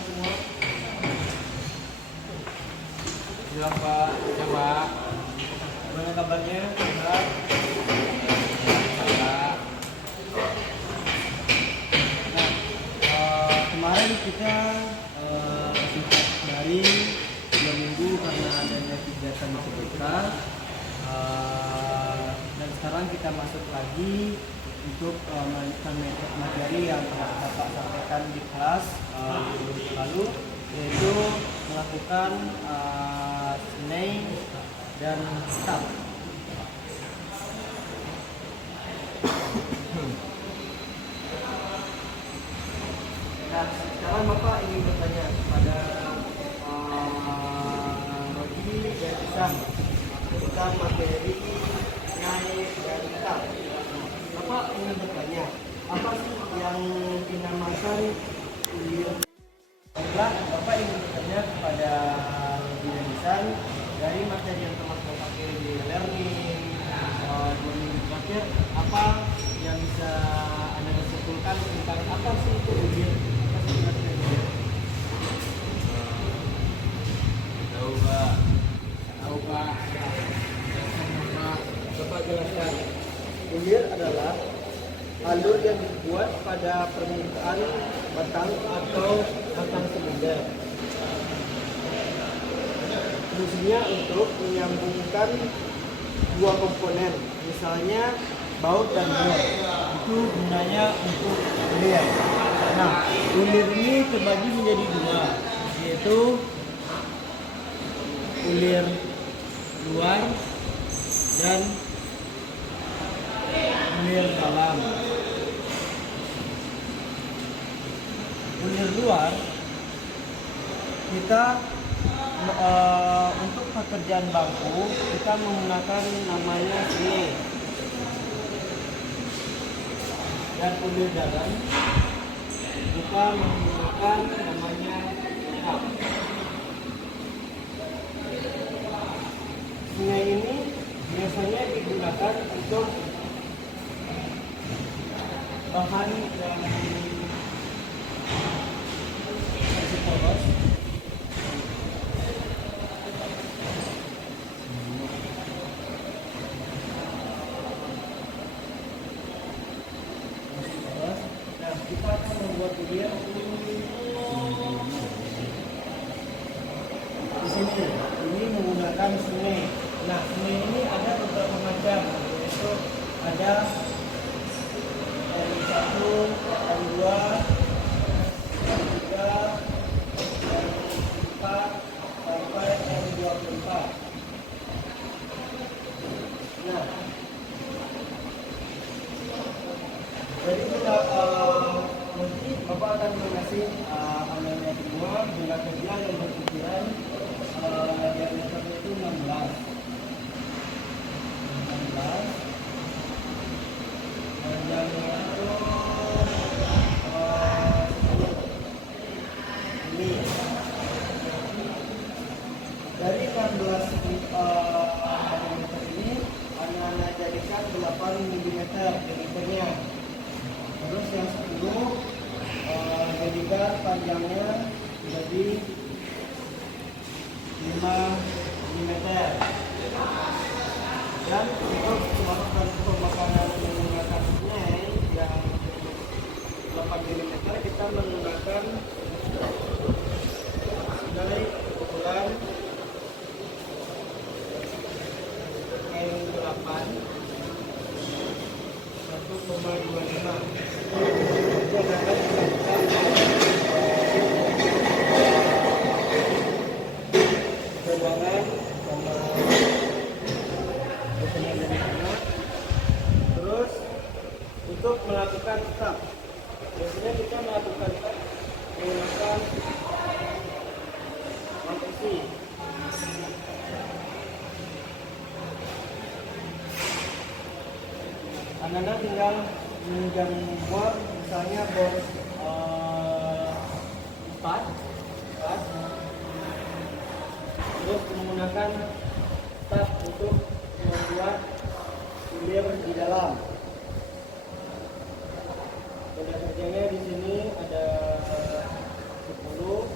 semua. Siap Pak, coba. Gimana kabarnya? Sehat? Nah, kemarin kita singkat dari 3 minggu karena adanya kegiatan di CPK. Dan sekarang kita masuk lagi untuk melanjutkan materi yang telah Bapak sampaikan di kelas minggu lalu, yaitu melakukan snake dan stop. Nah, sekarang Bapak ingin bertanya kepada Rodi dan Isan tentang materi naik dan stop. Bapak ingin bertanya, apa sih yang dinamakan ulir? Bapak ingin bertanya kepada Rodi dan Isan dari materi yang telah Bapak pakai di learning 2 minggu terakhir, apa yang bisa Anda simpulkan tentang apa sih itu ulir? Apa sih materi ulir? Tahu Pak. Tahu Pak. Bapak jelaskan. Ulir adalah alur yang dibuat pada permukaan batang atau batang silinder. Fungsinya untuk menyambungkan dua komponen, misalnya baut dan bor. Itu gunanya untuk ulir. Nah, ulir ini terbagi menjadi 2, yaitu ulir luar dan ulir dalam. Ulir luar kita untuk pekerjaan bangku kita menggunakan namanya snake, dan ulir dalam kita menggunakan namanya cup. Snake ini biasanya digunakan untuk bahan yang masih polos. Nah, kita akan membuat ulir di sini. Ini menggunakan snake. Nah, snake ini ada beberapa macam, yaitu ada R1, R2, R3, R4 sampai R24. Nah, jadi kita nanti Bapak akan mengasih anaknya semua bila kerja yang berpikiran diameternya itu 16. Panjangnya itu ini. Dari 16 mm ini anak-anak jadikan 8 mm diameternya. Terus yang 10 jadikan panjangnya jadi 5 mm. Dan untuk pemakanan menggunakan snake yang 8 mm kita menggunakan dari ukuran kain 8 1,25. Itu akan dilakukan tegangan sama biasanya dari sana. Terus untuk melakukan stop, biasanya kita melakukan stop menggunakan posisi. Anda tinggal memegang bor, misalnya bor 4, terus menggunakan tab untuk membuat ulir di dalam. Pada kerjanya di sini ada 10,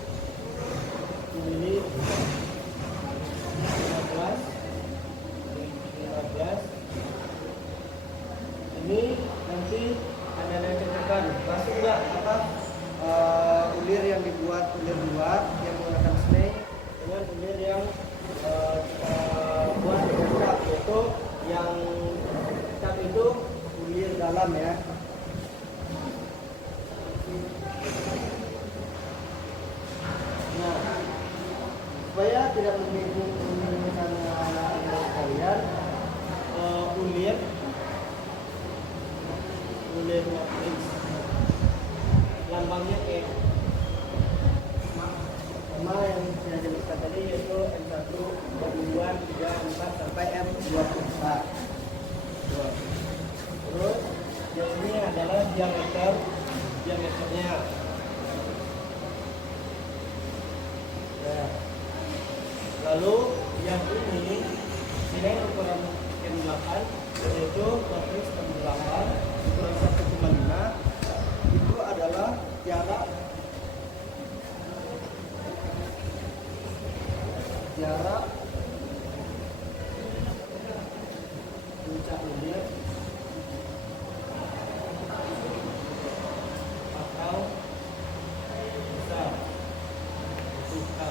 Bukan, masuk nggak apa ulir yang dibuat ulir luar yang menggunakan snake dengan ulir yang kita buat dengan cup, yaitu yang cup itu ulir dalam ya. Nah, supaya tidak membingungkan kalian, ulir matrix lambangnya E, sama yang saya jelaskan tadi yaitu M1, M2, 3, 4 sampai M24. Terus yang ini adalah diameternya. Nah, lalu yang ini nilai ukuran M8 yaitu matriks M8 ukuran 1,5 itu adalah jarak puncak ulir atau besar suka.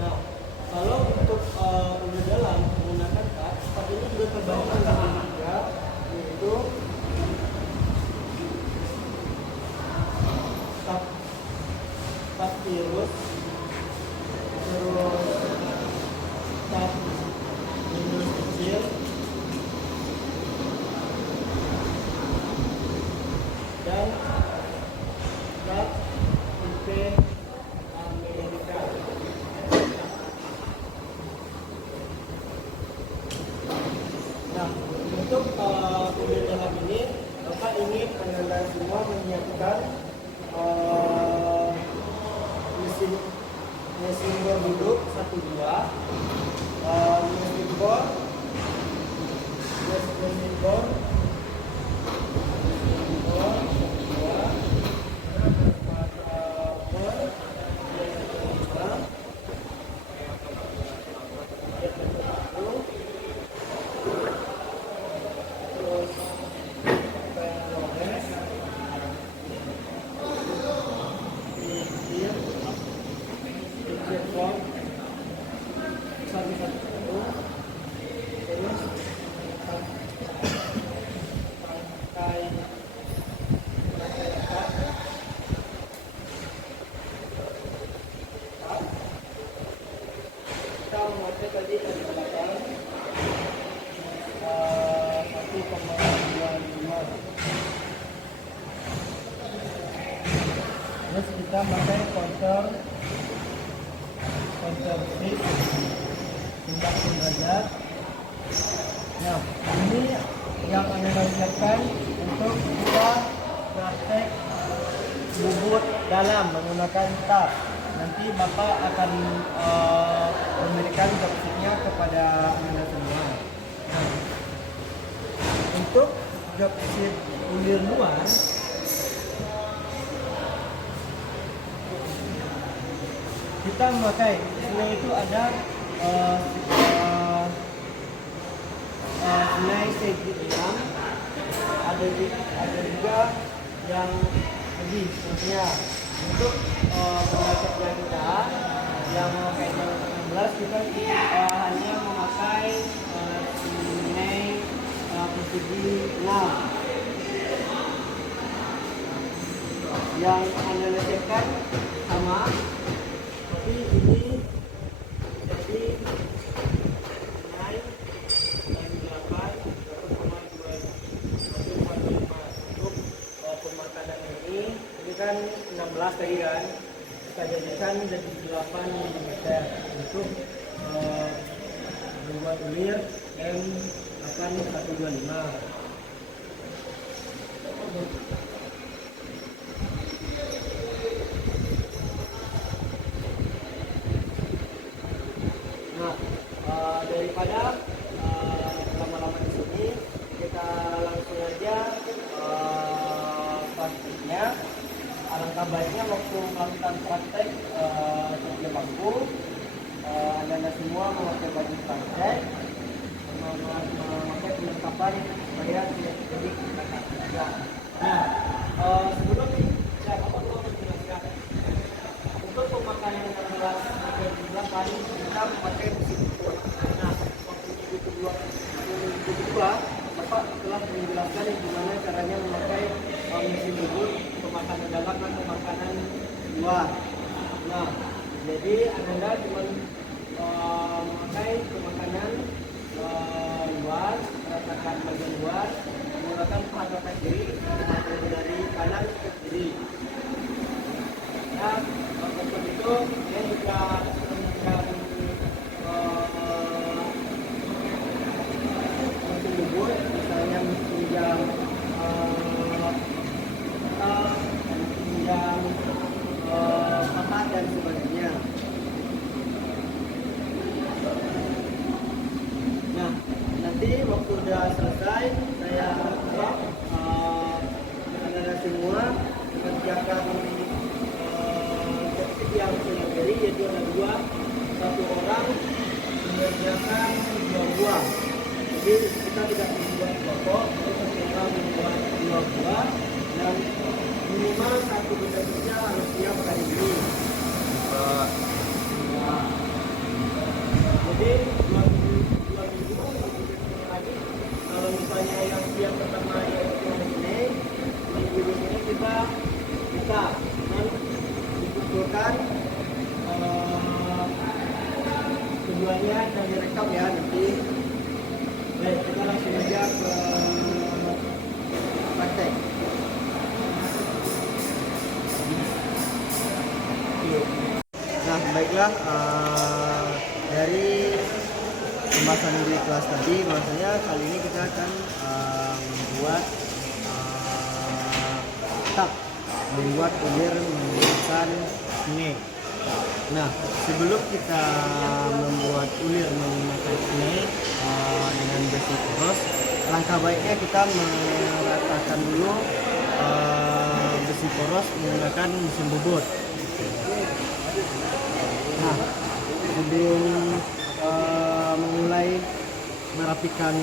Nah, kalau untuk ulir dalam menggunakan kat, kat ini juga terbagi menjadi tiga, yaitu kat virus, terus kat minus kecil, dan kat IP Amerika. Nah, untuk ulir dalam ini, Bapak ingin Anda semua menyiapkan mesin bor duduk 1 2, mesin bor 1,25. Terus kita pakai kontur fix tindak derajat. Nah, ini yang Anda siapkan untuk kita praktek bubut dalam menggunakan tab. Nanti Bapak akan memberikan jobsitnya kepada Anda semua. Nah, untuk jobsit ulir luar, kita memakai selai itu ada selai segi 6, ada juga yang lebih tentunya. Untuk pengeceknya kita yang memakai 16 kita hanya memakai selai persegi 6 yang Anda lecekkan sama, tapi ini jadi naik dan 8 1,25 untuk pemakanan ini kan 16 tadi kan, kita jadikan jadi 8 mm untuk membuat ulir M8125. Daripada lama-lama di sini, kita langsung aja praktiknya. Alangkah baiknya waktu melakukan praktek kerja bangku, Anda semua memakai baju pantai, memakai perlengkapan supaya tidak terjadi kecelakaan kerja. Nah, sebelum saya bapak menjelaskan untuk pemakaian 16 kita memakai mesin ukur. Nah, waktu kedua bapak telah menjelaskan gimana caranya memakai mesin ukur, pemakanan dalam dan pemakanan luar. Nah, jadi Anda cuma memakai pemakanan luar, ratakan bagian luar, menggunakan paha ke kiri dari kanan ke kiri. Nah, untuk itu dia juga meminjam mesin bubur, misalnya meminjam paha dan sebagainya. Nah, nanti waktu udah selesai saya harap Anda semua mengerjakan yang sendiri, yaitu ada satu orang mengerjakan 2 buah. Jadi kita tidak membuat pokok, satu orang membuat 2 buah dan minimal satu benda kerja harus siap hari ini. Jadi 2 minggu lagi, kalau misalnya yang siap pertama yaitu ini, minggu ini kita bisa dan dikumpulkan keduanya dan direkam ya nanti. Baik, kita langsung aja ke praktek. Nah, baiklah, dari pembahasan di kelas tadi, bahwasanya kali ini kita akan membuat membuat ulir menggunakan snake. Nah, sebelum kita membuat ulir menggunakan snake dengan besi poros, langkah baiknya kita meratakan dulu besi poros menggunakan mesin bubut. Nah, sebelum memulai merapikan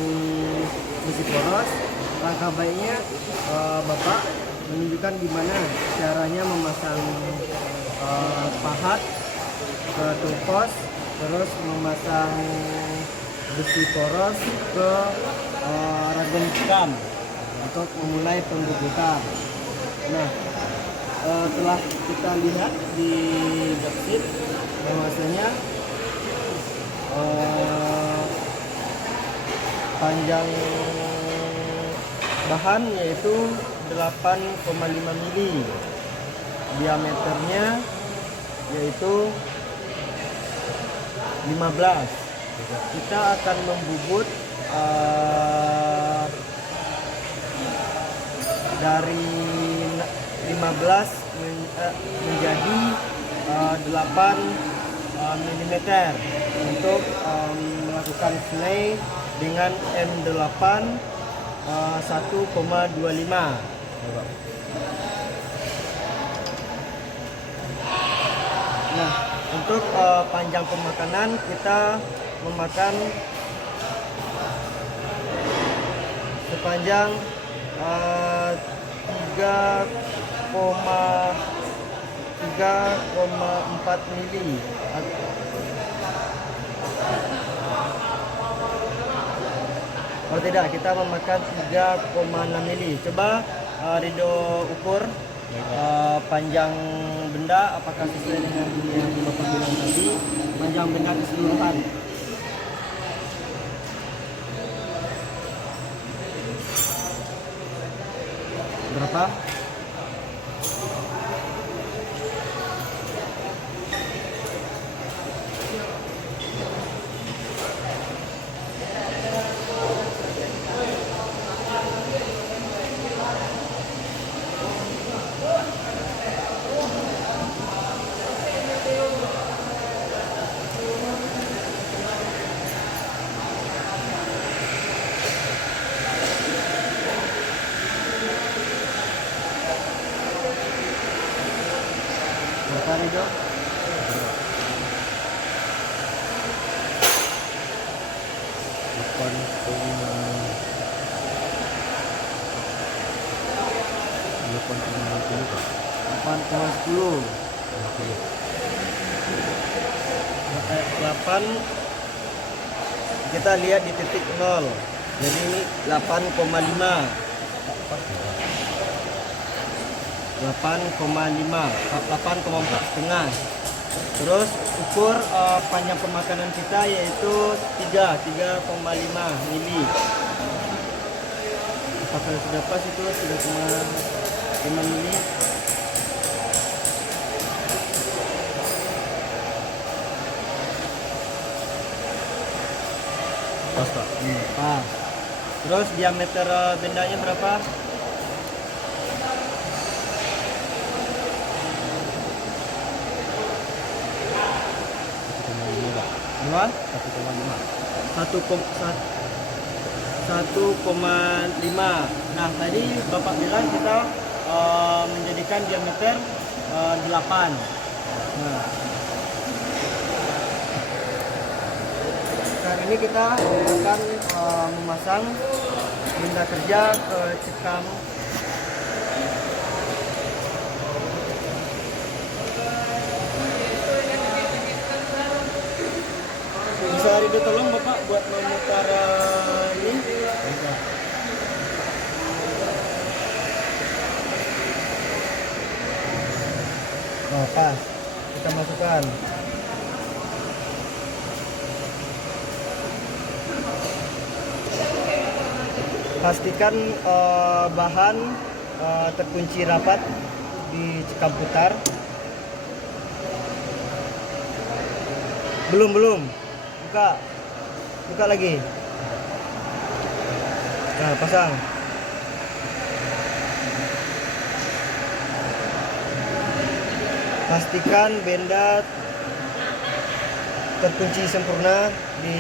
besi poros, langkah baiknya Bapak menunjukkan gimana caranya memasang pahat ke tungkos, terus memasang besi poros ke ragam cam untuk memulai pembubutan. Nah, telah kita lihat di worksheet bahwasanya panjang bahan yaitu 8,5 mili, diameternya yaitu 15. Kita akan membubut dari 15 menjadi 8 mm untuk melakukan fillet dengan M8 1,25. Nah, untuk panjang pemakanan kita memakan sepanjang 3,4 mili. Kalau tidak, kita memakan 3,6 mili. Coba Rido ukur panjang benda apakah sesuai dengan yang Bapak bilang tadi, panjang benda keseluruhan. Berapa? 8,10. 8 kita lihat di titik 0. Jadi ini 8,5. 8,4 setengah. Terus ukur panjang pemakanan kita yaitu 3,5 mili. Apakah sudah pas itu 3,5 mili? Pas Pak. Pas. Terus diameter bendanya berapa? Berapa? 1,5. Nah tadi Bapak bilang kita menjadikan diameter 8. Nah, saat ini kita akan memasang benda kerja ke cekam. Bisa Rido tolong Bapak buat memutar ini? Oh, pas. Kita masukkan. Pastikan bahan terkunci rapat di cekam putar. Belum. Buka lagi. Nah, pasang. Pastikan benda terkunci sempurna di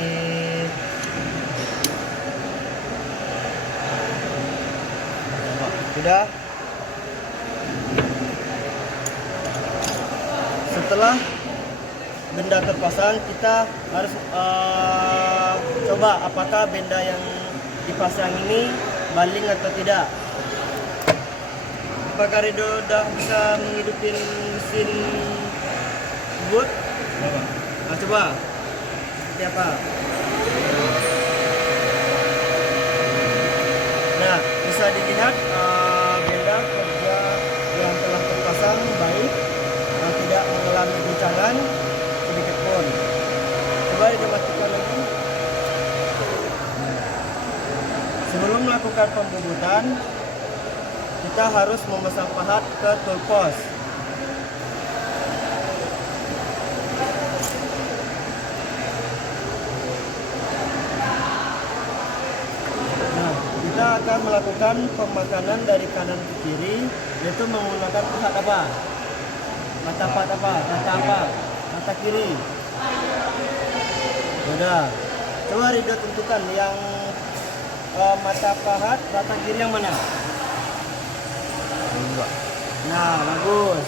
sudah. Setelah benda terpasang, kita harus coba apakah benda yang dipasang ini baling atau tidak. Apakah Rido udah bisa menghidupin mesin boot? Nah, coba seperti apa? Nah, bisa dilihat benda kerja yang telah terpasang baik, tidak mengalami guncangan sedikit pun. Coba dimatikan lagi. Sebelum melakukan pembubutan, kita harus memasang pahat ke tool post. Nah, kita akan melakukan pemakanan dari kanan ke kiri, yaitu menggunakan pahat apa? Mata pahat apa? Mata kiri. Sudah. Coba Rido tentukan yang mata pahat mata kiri yang mana? Nah, bagus.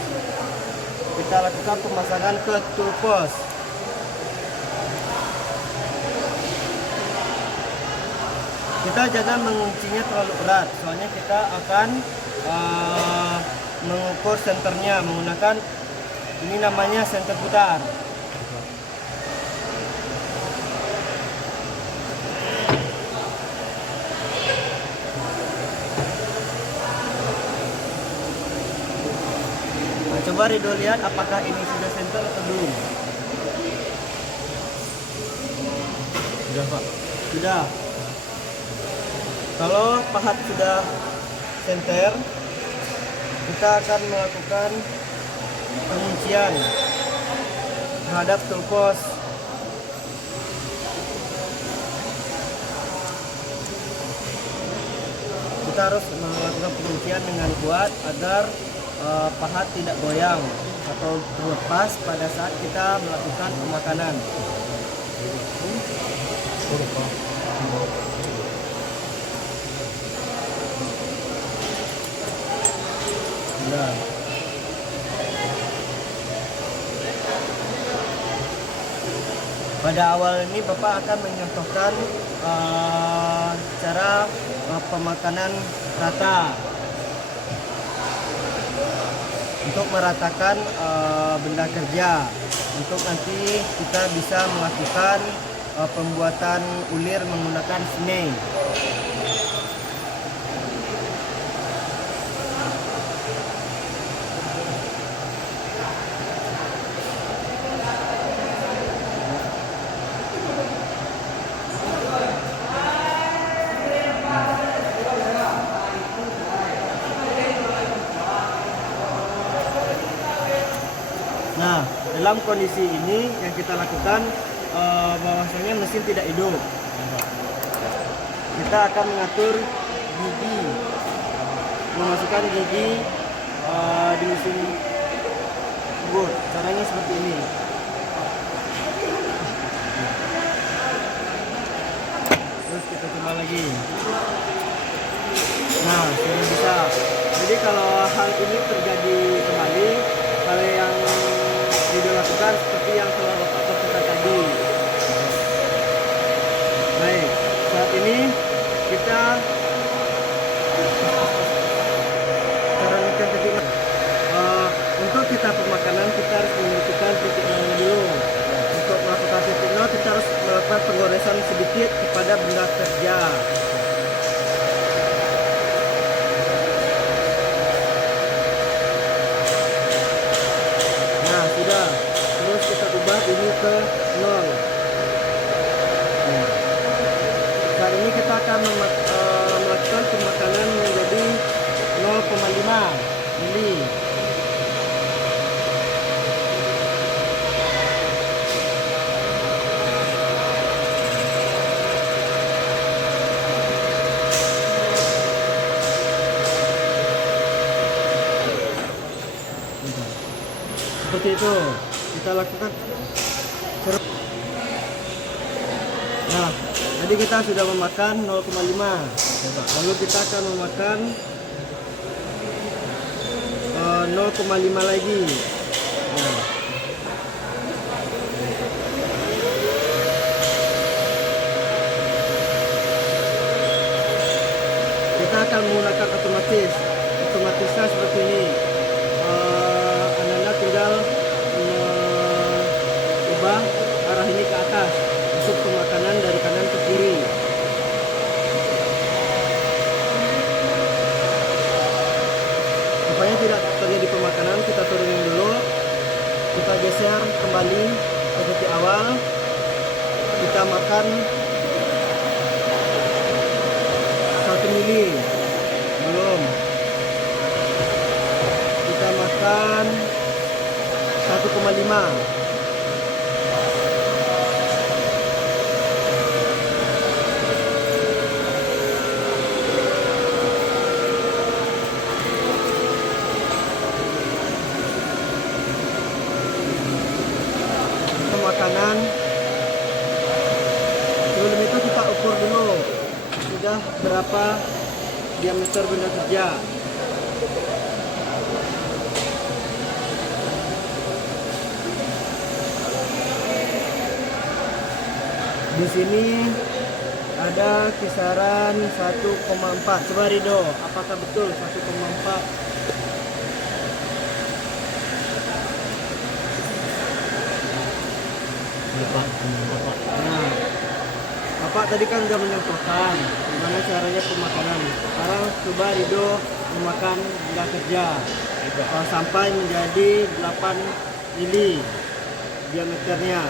Kita lakukan pemasangan ke tool post. Kita jangan menguncinya terlalu erat, soalnya kita akan mengukur senternya menggunakan ini namanya senter putar. Coba Rido lihat apakah ini sudah senter atau belum. Sudah Pak. Sudah. Kalau pahat sudah senter, kita akan melakukan penguncian terhadap tool post. Kita harus melakukan penguncian dengan kuat agar pahat tidak goyang atau terlepas pada saat kita melakukan pemakanan. Nah. Pada awal ini Bapak akan mencontohkan cara pemakanan rata untuk meratakan benda kerja, untuk nanti kita bisa melakukan pembuatan ulir menggunakan snake. Nah, dalam kondisi ini yang kita lakukan bahwasanya mesin tidak hidup. Kita akan mengatur gigi, memasukkan gigi di mesin tersebut. Caranya seperti ini. Terus kita coba lagi. Nah, sudah bisa. Jadi kalau hal ini terjadi kembali, hal yang dilakukan seperti yang telah Bapak contohkan tadi. Baik, saat ini kita cara titik untuk kita pemakanan kita harus menentukan titik nol dulu. Untuk melakukan titik nol kita harus melakukan penggoresan sedikit kepada benda kerja. Sudah, terus kita ubah ini ke 0. Saat ini kita akan melakukan pemakanan menjadi 0,5 mili. Seperti itu kita lakukan. Nah, jadi kita sudah memakan 0,5. Lalu kita akan memakan 0,5 lagi. Nah. Kita akan menggunakan otomatisnya seperti ini. Anda tinggal ubah arah ini ke atas, masuk pemakanan dari kanan ke kiri. Supaya tidak terjadi pemakanan, kita turunin dulu, kita geser kembali ke titik awal, kita makan 1 mili, belum. Kita makan 1,5. Makanan sebelum itu kita ukur dulu sudah berapa diameter benda kerja. Di sini ada kisaran 1,4. Coba Rido, apakah betul 1,4? Nah, Bapak tadi kan udah mencontohkan gimana caranya pemakanan. Sekarang coba Rido memakan benda kerja sampai menjadi 8 mili diameternya.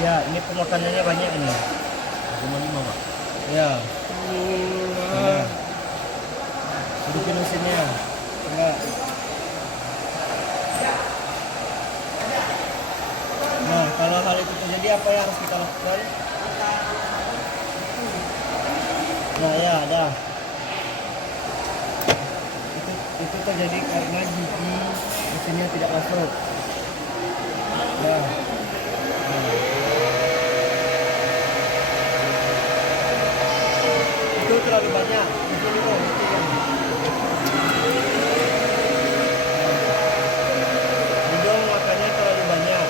Ya, ini pemakanannya banyak ini. 5, Pak. Ya. Hidupin mesinnya. Enggak. Nah, kalau hal itu terjadi apa yang harus kita lakukan? Nah, ya, dah. Itu terjadi karena gigi mesinnya tidak masuk. Nah. terlalu banyak. Begini loh, Ridho makannya terlalu banyak.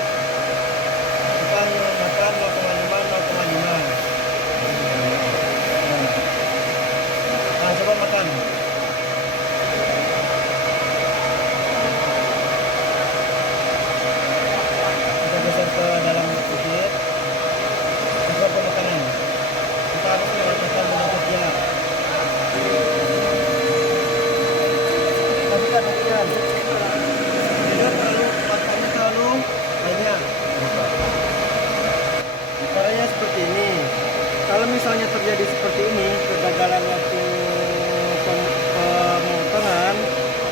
Kita hanya makan 0,5, 0,5. Nah, coba makan. Kita geser ke dalam sedikit. Coba ke makanan. Kita harus melakukan benda kerja. Masukkan. Ridho makannya terlalu banyak. Caranya seperti ini. Kalau misalnya terjadi seperti ini, kegagalan waktu pemotongan,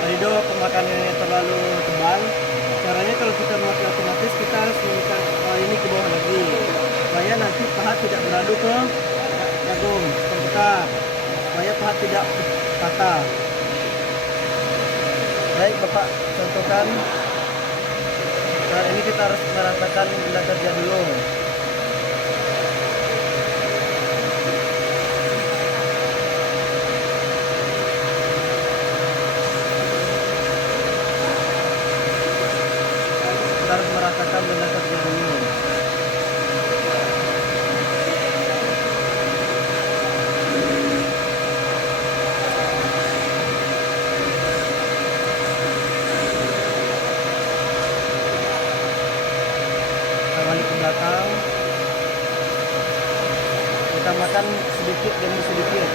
Ridho pemakanannya terlalu tebal. Caranya kalau kita memakai otomatis, kita harus menekan ini ke bawah lagi, supaya nanti pahat tidak beradu ke jagung seperti kita, supaya pahat tidak patah. Baik, Bapak contohkan. Nah, ini kita harus meratakan benda kerja dulu. Kita harus meratakan benda kerja dulu. Kita balik ke belakang. Kita makan sedikit demi sedikit.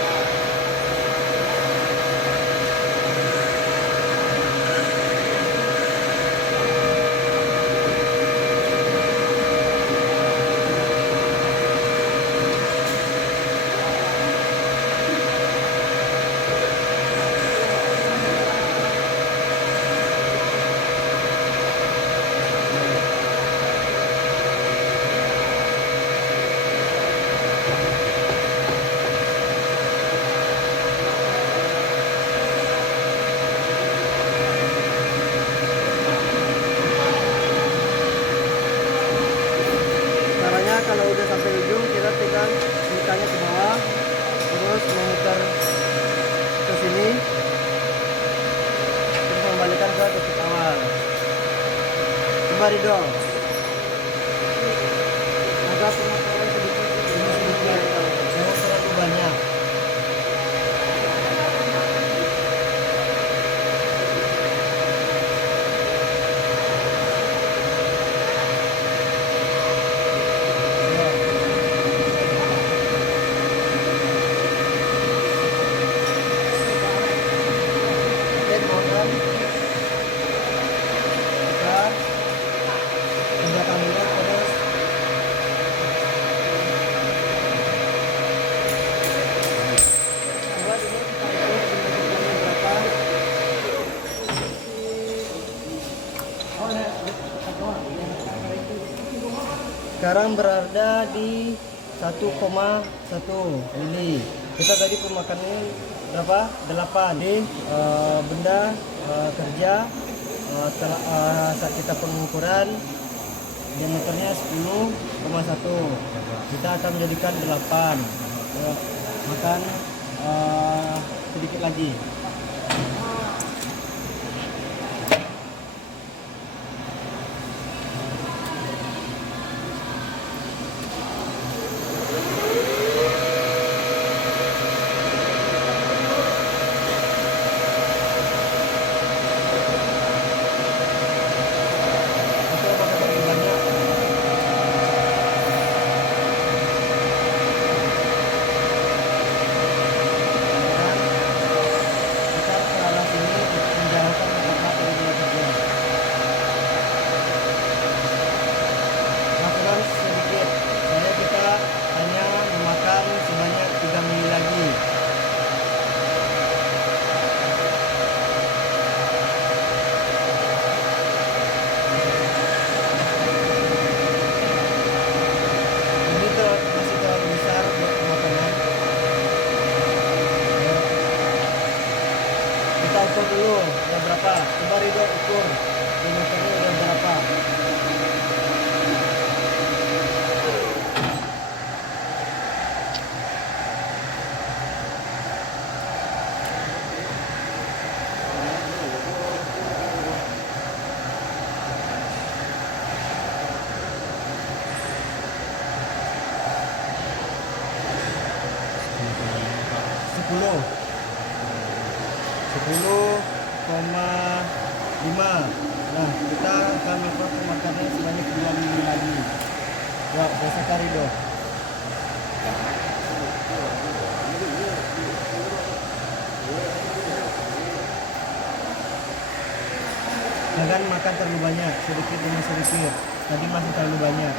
Caranya kalau udah sampai ujung, kita tekan mukanya ke bawah, terus memutar ke sini, terus membalikan ke titik awal. Coba Ridho. Agak pengaturan sedikit, jangan terlalu banyak. Sekarang berada di 1,1 mili. Kita tadi pemakannya berapa? 8. Jadi benda kerja saat kita pengukuran diameternya 10,1. Kita akan menjadikan 8. Makan sedikit lagi. 10,5. Nah, kita akan melakukan pemakanan sebanyak 2 minggu lagi. Ya, biasa karido. Jangan makan terlalu banyak, sedikit demi sedikit. Tadi masih terlalu banyak.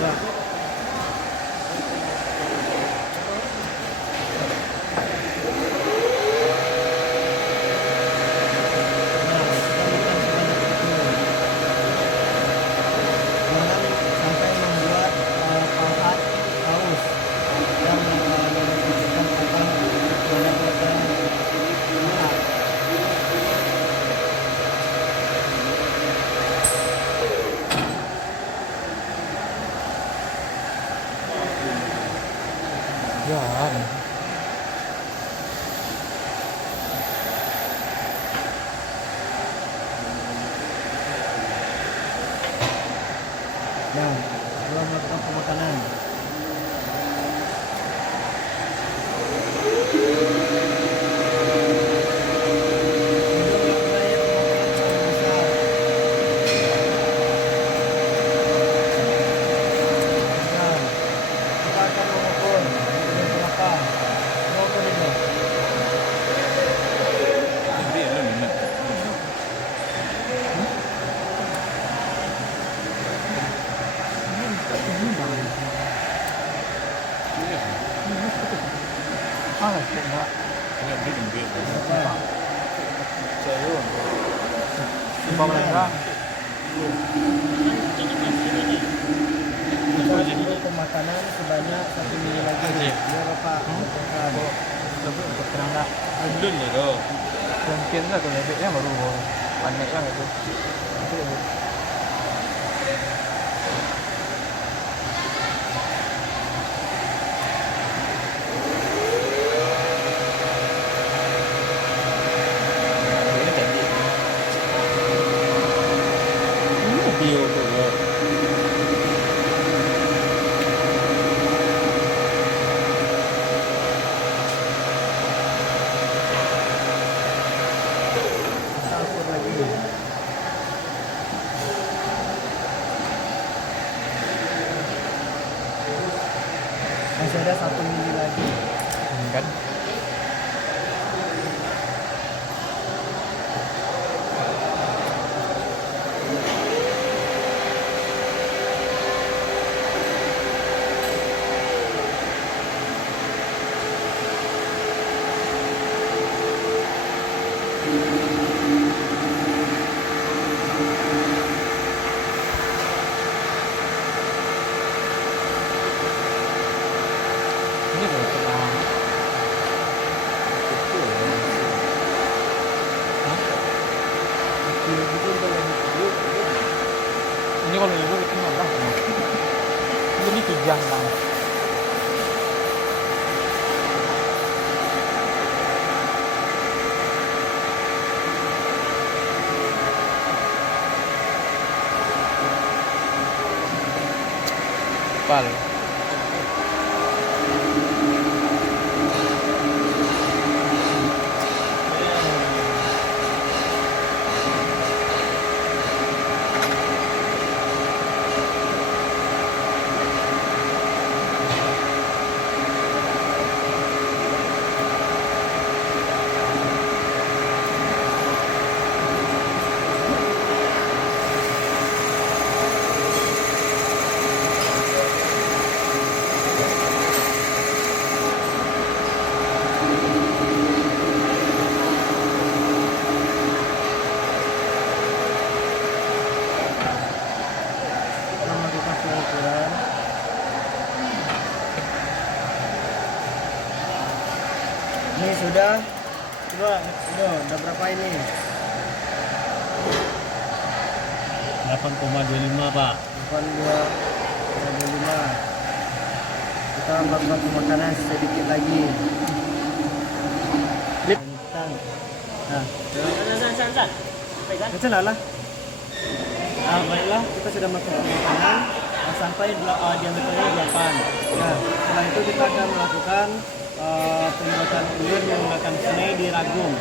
Nah, Jangan. Nah, setelah melakukan pemakanan, kita akan mengukur berapa. Mengukur ini. Hindi, alam mo na. Ah, enggak. Kaya hindi yung bed. Berapa? Sa'yo. Iba mo lang. Kita perlu pemakanan sebanyak 1 minggu lagi. Ya Bapak. Lebih untuk terang dah. Andun na daw. Mungkin lah tuh lebihnya baru panik lah itu. Itu lebih. Ini tadi. Bio ko. Kita ukur lagi. Masih ada 1 minggu lagi. Kan? Ini baru terang. Ini kalau ibu itu nggak lah. Ini 7 lah. Pal. Kita melakukan pengukuran. Ini sudah. Coba, udah berapa ini? 8,25 Pak. 8,25. Kita melakukan pemakanan sedikit lagi. Lip. Nah, Macam lah. Baiklah, kita sudah melakukan pemakanan sampai diameternya 8. Nah, setelah setelah itu kita akan melakukan pembuatan ulir menggunakan snai di ragum.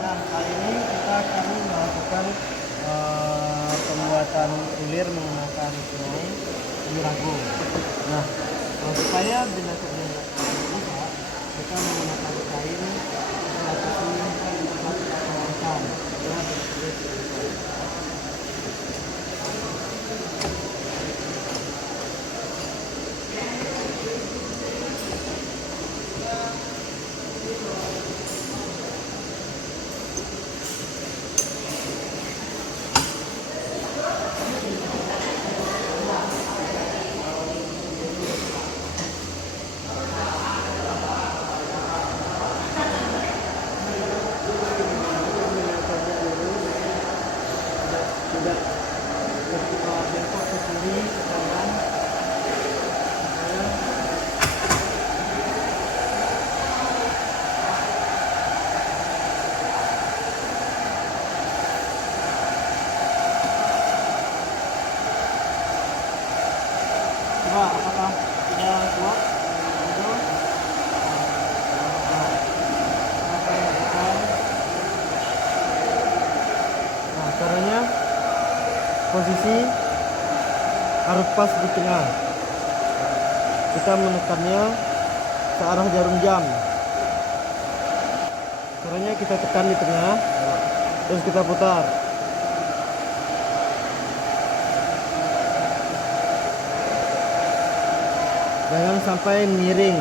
Nah, kali ini kita akan melakukan pembuatan ulir menggunakan snai di ragum. Nah, supaya bila terjadi bisa, kita menggunakan kain bengkok ke kiri ke kanan. Coba apakah sudah kuat? Betul. Nah, caranya posisi harus pas di tengah. Kita menekannya ke arah jarum jam. Caranya kita tekan di tengah, terus kita putar. Jangan sampai miring.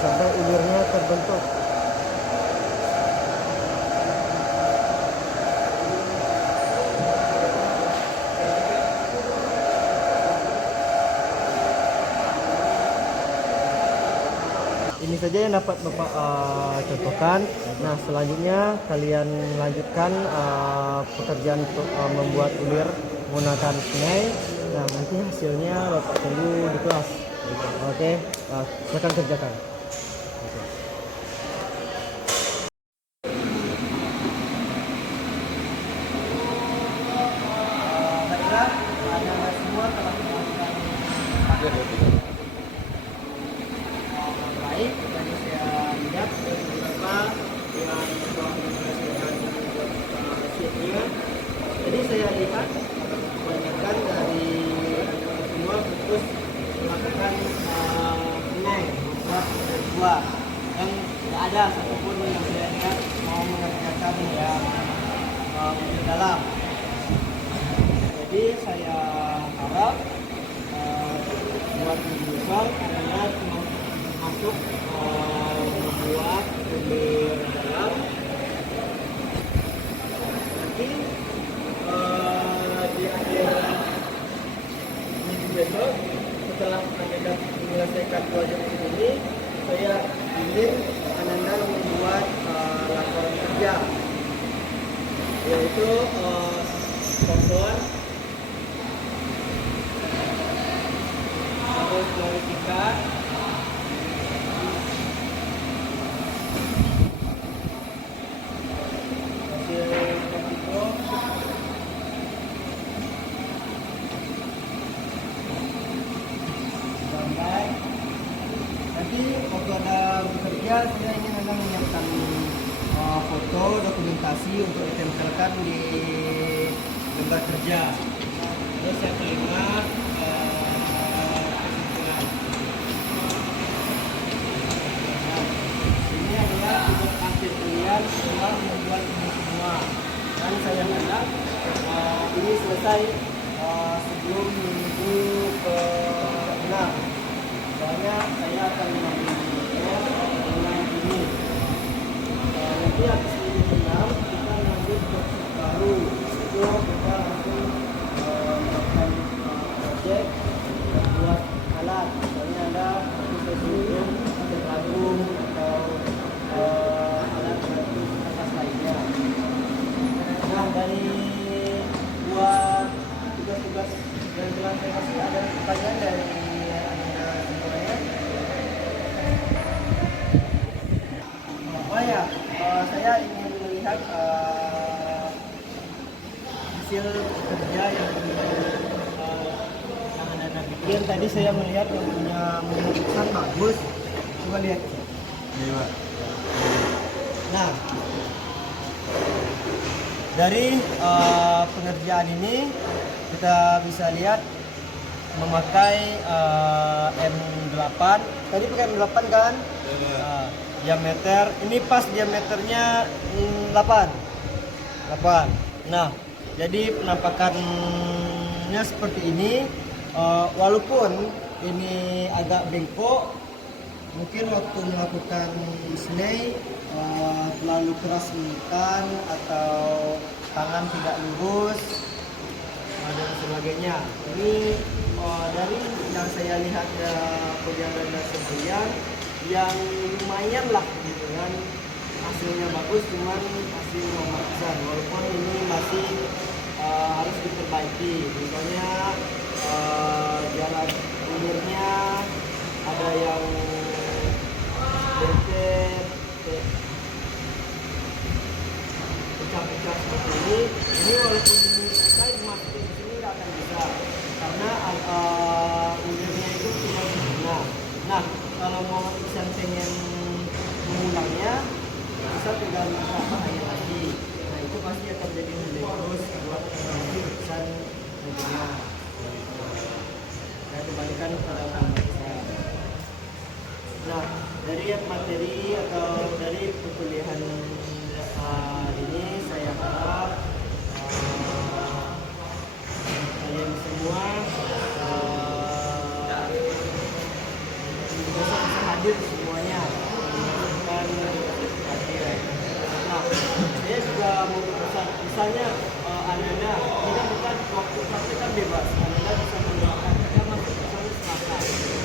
Sampai ulirnya terbentuk. Ini saja yang dapat Bapak contohkan. Nah, selanjutnya kalian lanjutkan pekerjaan untuk membuat ulir menggunakan snai. Nah, nanti hasilnya Bapak tunggu di kelas. Oke, silakan kerjakan. Baiklah, Anda semua telah melakukan baik. Tadi saya lihat beberapa yang telah menghasilkan sheetnya. Jadi saya lihat kebanyakan dari anda semua fokus melakukan snai membuat buah, yang tidak ada satupun yang saya lihat mau mengerjakan yang lebih dalam. Jadi saya harap buat user adalah masuk membuat ulir dalam. Nanti di akhir minggu besok setelah Anda menyelesaikan proyek ini, saya ingin Anda membuat laporan kerja, yaitu sponsor harus verifikan waktu ada bekerja. Saya ingin Anda menyiapkan foto dokumentasi untuk ditempelkan di lembar kerja. Terus yang kelima, kesimpulan. Nah, ini adalah tugas akhir kalian setelah membuat ini semua. Dan saya harap ini selesai sebelum minggu ke-6. Soalnya saya akan mengambilnya dengan ini. Nanti habis minggu ke-6 kita lanjut ke baru. Itu kita langsung melakukan project membuat alat. Misalnya ada sesi untuk alat agung atau saya ingin melihat hasil kerja yang anak-anak bikin. Tadi saya melihat yang punya lukisan bagus. Coba lihat. Ini Pak. Nah, dari pengerjaan ini kita bisa lihat memakai M8. Tadi pakai M8 kan? Diameter ini pas diameternya 8. Nah, jadi penampakannya seperti ini. Walaupun ini agak bengkok, mungkin waktu melakukan snay terlalu keras menekan atau tangan tidak lurus dan sebagainya. Ini dari yang saya lihat perjalanan sebelumnya yang lumayan lah gitu kan, hasilnya bagus, cuman masih memaksa. Walaupun ini masih harus diperbaiki, misalnya jarak ulurnya ada yang bentet, pecah-pecah seperti ini. Ini walaupun selesai dimasukin di sini nggak akan bisa karena ulurnya itu tidak sempurna. Nah, kalau mau Iksan pengen mengulangnya, bisa pegang apa air lagi. Nah, itu pasti akan jadi lebih terus buat Iksan nantinya. Saya kembalikan pada Iksan. Nah, dari materi atau dari perkuliahan ini saya harap kalian semua bisa hadir semuanya, dan hadir. Nah, saya juga mau berpesan, misalnya Ananda, ini kan bukan waktu praktek kan bebas, Ananda bisa menggunakan, kita masuk ke sana Selasa,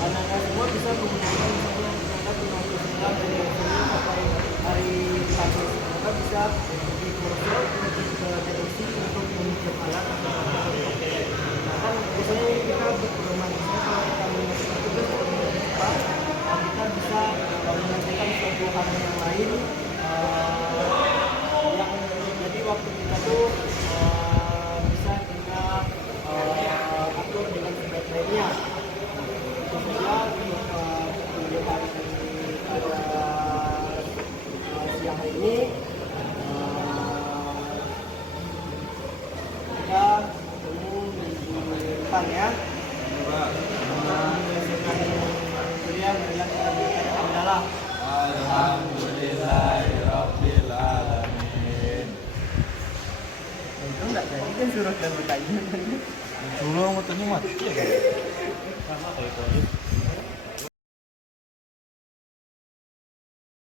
Ananda semua bisa menggunakan, misalnya Ananda punya waktu sedang dari hari Senin sampai hari Kamis, Ananda bisa pergi ke workshop, pergi ke TDC untuk mengukur alat atau pakai. Nah kan biasanya kita berpedoman, misalnya kalau kita menyelesaikan tugas atau cepat, kita bisa mengerjakan suatu hal yang lain yang jadi waktu kita tuh bisa kita atur dengan sebaik-baiknya. Itu saja untuk pemilihan pada siang hari ini. Kita ketemu di depan ya. Menyelesaikan kuliah berilah kita berikan alhamdulillah. Alhamdulillahirabbil alamin. Itu enggak jadi kan suruh dan bertanya. Suruh mau tanya mati ya. Sama kayak itu.